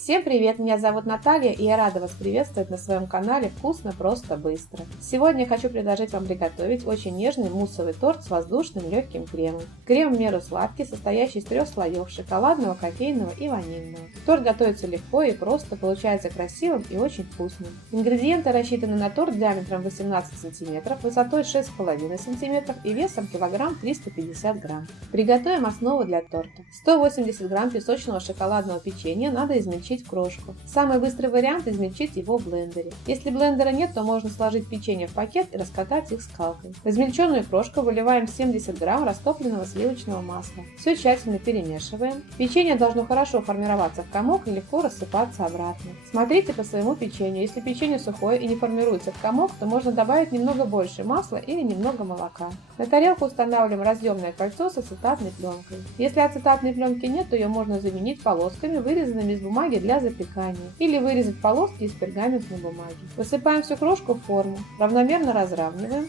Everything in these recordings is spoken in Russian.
Всем привет, меня зовут Наталья, и я рада вас приветствовать на своем канале «Вкусно, просто, быстро». Сегодня я хочу предложить вам приготовить очень нежный муссовый торт с воздушным легким кремом. Крем в меру сладкий, состоящий из 3 слоев – шоколадного, кофейного и ванильного. Торт готовится легко и просто, получается красивым и очень вкусным. Ингредиенты рассчитаны на торт диаметром 18 см, высотой 6,5 см и весом килограмм 350 грамм. Приготовим основу для торта. 180 грамм песочного шоколадного печенья надо измельчить в крошку. Самый быстрый вариант – измельчить его в блендере. Если блендера нет, то можно сложить печенье в пакет и раскатать их скалкой. В измельченную крошку выливаем 70 грамм растопленного сливочного масла. Все тщательно перемешиваем. Печенье должно хорошо формироваться в комок и легко рассыпаться обратно. Смотрите по своему печенью. Если печенье сухое и не формируется в комок, то можно добавить немного больше масла или немного молока. На тарелку устанавливаем разъемное кольцо с ацетатной пленкой. Если ацетатной пленки нет, то ее можно заменить полосками, вырезанными из бумаги для запекания, или вырезать полоски из пергаментной бумаги. Высыпаем всю крошку в форму, равномерно разравниваем.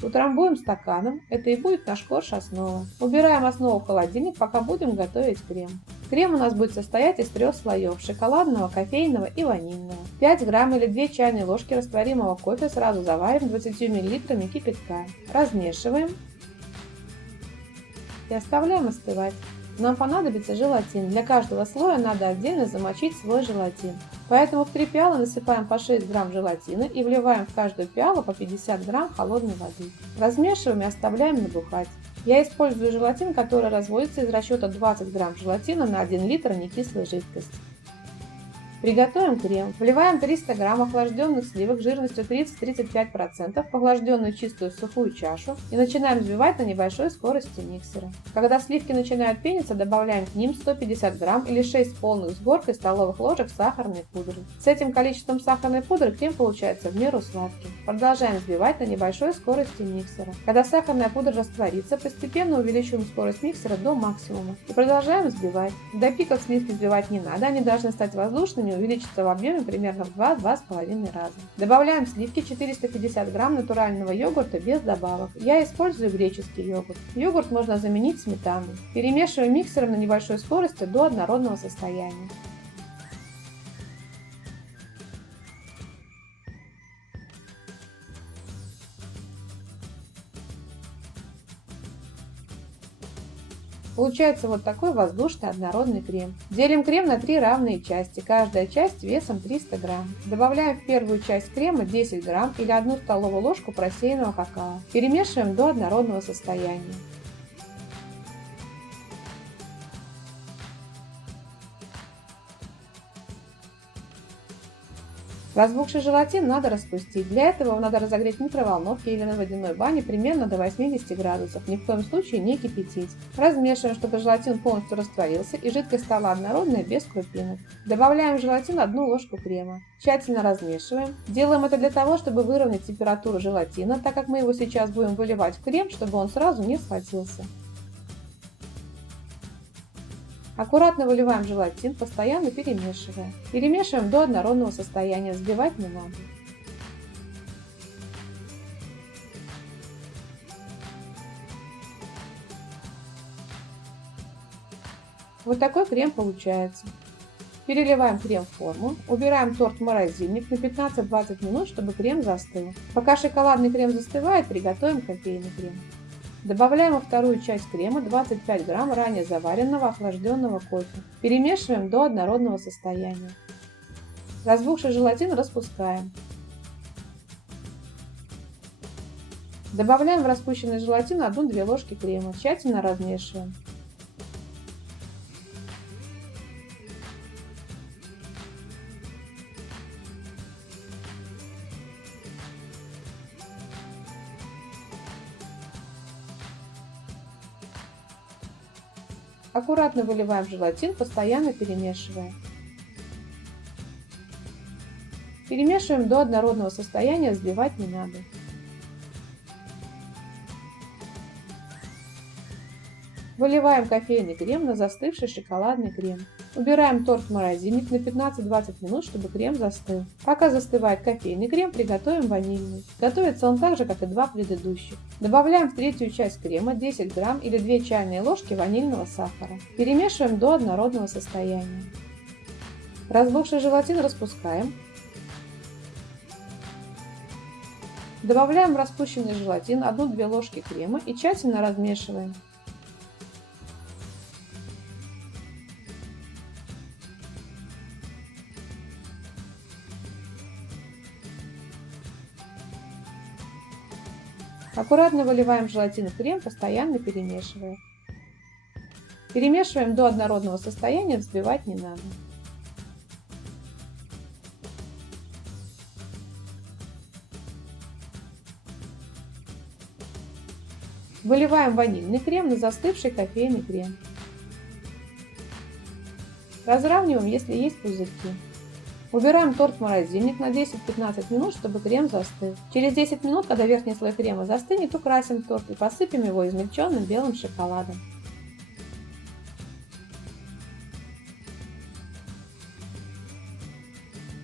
Утрамбуем стаканом, это и будет наш корж основа. Убираем основу в холодильник, пока будем готовить крем. Крем у нас будет состоять из 3 слоев – шоколадного, кофейного и ванильного. 5 грамм или 2 чайные ложки растворимого кофе сразу заварим 20 мл кипятка. Размешиваем и оставляем остывать. Нам понадобится желатин. Для каждого слоя надо отдельно замочить свой желатин. Поэтому в 3 пиалы насыпаем по 6 грамм желатина и вливаем в каждую пиалу по 50 грамм холодной воды. Размешиваем и оставляем набухать. Я использую желатин, который разводится из расчета 20 грамм желатина на 1 литр некислой жидкости. Приготовим крем. Вливаем 300 грамм охлажденных сливок жирностью 30-35% в охлажденную чистую сухую чашу и начинаем взбивать на небольшой скорости миксера. Когда сливки начинают пениться, добавляем к ним 150 грамм или 6 полных с горкой столовых ложек сахарной пудры. С этим количеством сахарной пудры крем получается в меру сладким. Продолжаем взбивать на небольшой скорости миксера. Когда сахарная пудра растворится, постепенно увеличиваем скорость миксера до максимума и продолжаем взбивать. До пиков сливки взбивать не надо, они должны стать воздушными, увеличится в объеме примерно в 2-2,5 раза. Добавляем сливки 450 грамм натурального йогурта без добавок. Я использую греческий йогурт. Йогурт можно заменить сметаной. Перемешиваем миксером на небольшой скорости до однородного состояния. Получается вот такой воздушный однородный крем. Делим крем на 3 равные части, каждая часть весом 300 грамм. Добавляем в первую часть крема 10 грамм или 1 столовую ложку просеянного какао. Перемешиваем до однородного состояния. Разбухший желатин надо распустить. Для этого его надо разогреть в микроволновке или на водяной бане примерно до 80 градусов. Ни в коем случае не кипятить. Размешиваем, чтобы желатин полностью растворился и жидкость стала однородной без крупинок. Добавляем в желатин 1 ложку крема. Тщательно размешиваем. Делаем это для того, чтобы выровнять температуру желатина, так как мы его сейчас будем выливать в крем, чтобы он сразу не схватился. Аккуратно выливаем желатин, постоянно перемешивая. Перемешиваем до однородного состояния, взбивать не надо. Вот такой крем получается. Переливаем крем в форму, убираем торт в морозильник на 15-20 минут, чтобы крем застыл. Пока шоколадный крем застывает, приготовим кофейный крем. Добавляем во вторую часть крема 25 грамм ранее заваренного охлажденного кофе. Перемешиваем до однородного состояния. Разбухший желатин распускаем. Добавляем в распущенный желатин 1-2 ложки крема. Тщательно размешиваем. Аккуратно выливаем желатин, постоянно перемешивая. Перемешиваем до однородного состояния, взбивать не надо. Выливаем кофейный крем на застывший шоколадный крем. Убираем торт в морозильник на 15-20 минут, чтобы крем застыл. Пока застывает кофейный крем, приготовим ванильный. Готовится он так же, как и два предыдущих. Добавляем в третью часть крема 10 грамм или 2 чайные ложки ванильного сахара. Перемешиваем до однородного состояния. Разбухший желатин распускаем. Добавляем в распущенный желатин 1-2 ложки крема и тщательно размешиваем. Аккуратно выливаем желатин в крем, постоянно перемешивая. Перемешиваем до однородного состояния, взбивать не надо. Выливаем ванильный крем на застывший кофейный крем. Разравниваем, если есть пузырьки. Убираем торт в морозильник на 10-15 минут, чтобы крем застыл. Через 10 минут, когда верхний слой крема застынет, украсим торт и посыпем его измельченным белым шоколадом.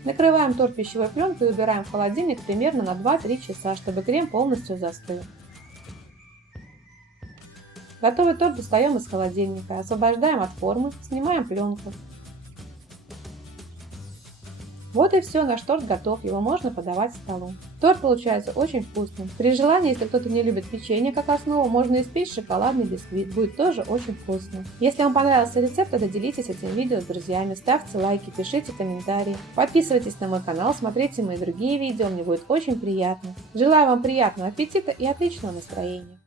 Накрываем торт пищевой пленкой и убираем в холодильник примерно на 2-3 часа, чтобы крем полностью застыл. Готовый торт достаем из холодильника, освобождаем от формы, снимаем пленку. Вот и все, наш торт готов, его можно подавать к столу. Торт получается очень вкусным. При желании, если кто-то не любит печенье как основу, можно испечь шоколадный бисквит, будет тоже очень вкусно. Если вам понравился рецепт, то делитесь этим видео с друзьями, ставьте лайки, пишите комментарии. Подписывайтесь на мой канал, смотрите мои другие видео, мне будет очень приятно. Желаю вам приятного аппетита и отличного настроения.